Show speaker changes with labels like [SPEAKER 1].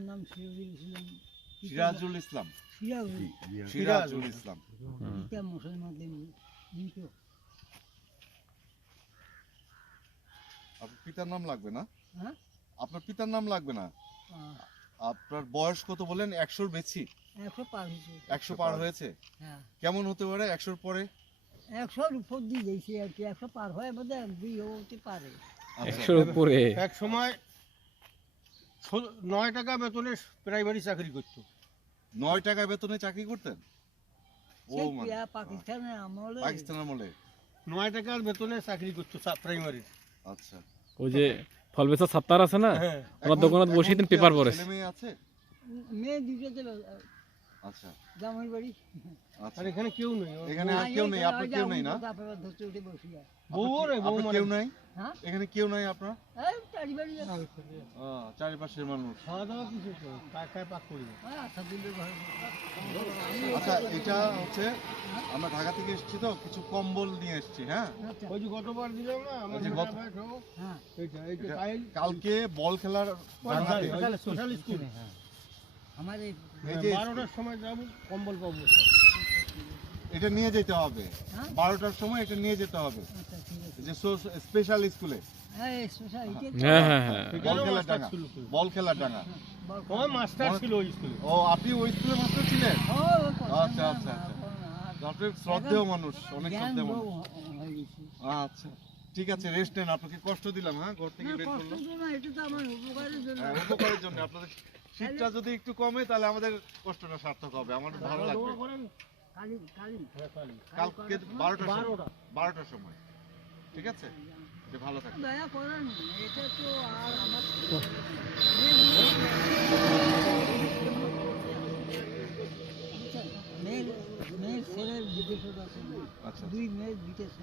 [SPEAKER 1] আমার নাম সিরাজুল ইসলাম।
[SPEAKER 2] সিরাজুল ইসলাম।
[SPEAKER 1] সিরাজুল
[SPEAKER 2] সিরাজুল ইসলাম।
[SPEAKER 1] মুসলমান
[SPEAKER 2] আপনার পিতার নাম লাগবে না?
[SPEAKER 1] হ্যাঁ?
[SPEAKER 2] আপনার পিতার নাম লাগবে না? আপনার বয়স কত বলেন? একশোর বেশি।
[SPEAKER 1] একশো পার হয়েছে।
[SPEAKER 2] একশো পার হয়েছে?
[SPEAKER 1] হ্যাঁ।
[SPEAKER 2] কেমন হতে পারে একশোর পরে?
[SPEAKER 1] একশোর উপর দিয়ে দিয়েছি আর কি। একশো পার হয় হয় দুই হতে পারে।
[SPEAKER 2] আচ্ছা।
[SPEAKER 3] একশোর উপরে।
[SPEAKER 4] এক সময় নয় টাকা বেতনে প্রাইমারি চাকরি করতো।
[SPEAKER 2] নয় টাকা বেতনে চাকরি করতেন? ও মানে
[SPEAKER 1] পাকিস্তানের আমলে।
[SPEAKER 2] পাকিস্তানের আমলে?
[SPEAKER 4] নয় টাকার বেতনে চাকরি করতো প্রাইমারি।
[SPEAKER 2] আচ্ছা।
[SPEAKER 3] ওই যে ফল বেচা সাত্তার আছে না?
[SPEAKER 4] হ্যাঁ।
[SPEAKER 3] আমার
[SPEAKER 2] এখন-
[SPEAKER 3] বসে দিন পেপার পড়ে।
[SPEAKER 2] মেয়ে আছে?
[SPEAKER 1] মেয়ে দুটোতে
[SPEAKER 2] আচ্ছা।
[SPEAKER 1] জামাই বাড়ি
[SPEAKER 2] আচ্ছা।
[SPEAKER 4] আর এখানে কেউ নেই।
[SPEAKER 2] এখানে আর কেউ নেই আপনার কেউ নেই না?
[SPEAKER 1] তারপরে ধরতে উঠে বসি
[SPEAKER 4] বউ রে বউ মানে
[SPEAKER 2] কেউ নাই?
[SPEAKER 1] হ্যাঁ?
[SPEAKER 2] এখানে কেউ নাই আপনার?
[SPEAKER 1] বাড়ি।
[SPEAKER 2] চারিপাশের মানুষ
[SPEAKER 4] খাওয়া দাওয়া কিছু টাকায় পাক করি
[SPEAKER 1] আচ্ছা
[SPEAKER 2] এটা হচ্ছে আমরা ঢাকা থেকে এসেছি তো কিছু কম্বল নিয়ে এসেছি হ্যাঁ
[SPEAKER 4] ওই যে গতবার দিলাম না
[SPEAKER 2] যে গত-
[SPEAKER 1] হ্যাঁ
[SPEAKER 2] কালকে বল খেলার
[SPEAKER 4] সোশ্যাল স্কুল
[SPEAKER 1] এই
[SPEAKER 4] বারোটার সময় যাব কম্বল পাবো
[SPEAKER 2] এটা নিয়ে যেতে হবে।
[SPEAKER 1] হ্যাঁ?
[SPEAKER 2] বারোটার সময় এটা নিয়ে যেতে হবে।
[SPEAKER 1] আচ্ছা ঠিক আছে।
[SPEAKER 2] যে স্পেশাল স্কুলে
[SPEAKER 1] হ্যাঁ এই সোসাইটি
[SPEAKER 3] হ্যাঁ হ্যাঁ
[SPEAKER 2] বল
[SPEAKER 4] এখানেও
[SPEAKER 2] ডাঙা
[SPEAKER 4] ছিল তো।
[SPEAKER 2] বল খেলার ডাঙা
[SPEAKER 4] ওই মাস্টার ছিল ওই স্কুলে
[SPEAKER 2] ও আপনি ওই স্কুলে মাস্টার ছিলেন? আচ্ছা, আচ্ছা, আচ্ছা। আপনি শ্রদ্ধেয় মানুষ অনেক শ্রদ্ধেয় মানুষ। আচ্ছা ঠিক আছে রেস্ট নেন আপনাকে কষ্ট দিলাম হ্যাঁ ঘর থেকে বের করলাম।
[SPEAKER 1] এটা তো আমার উপকারের জন্য।
[SPEAKER 2] উপকারের জন্য আপনাদের শীতটা যদি একটু কমে তাহলে আমাদের কষ্টটা সার্থক হবে আমার ভালো লাগবে।
[SPEAKER 4] হ্যাঁ, কালি।
[SPEAKER 2] কালকে
[SPEAKER 4] বারোটা।
[SPEAKER 2] বারোটার সময়। ঠিক আছে? যে ভালো থাকবে
[SPEAKER 1] দয়া করেন এটা তো আর আমার মেয়ের মেয়ের ছেলের বিদেশে আছে
[SPEAKER 2] আচ্ছা।
[SPEAKER 1] দুই মেয়ের বিদেশে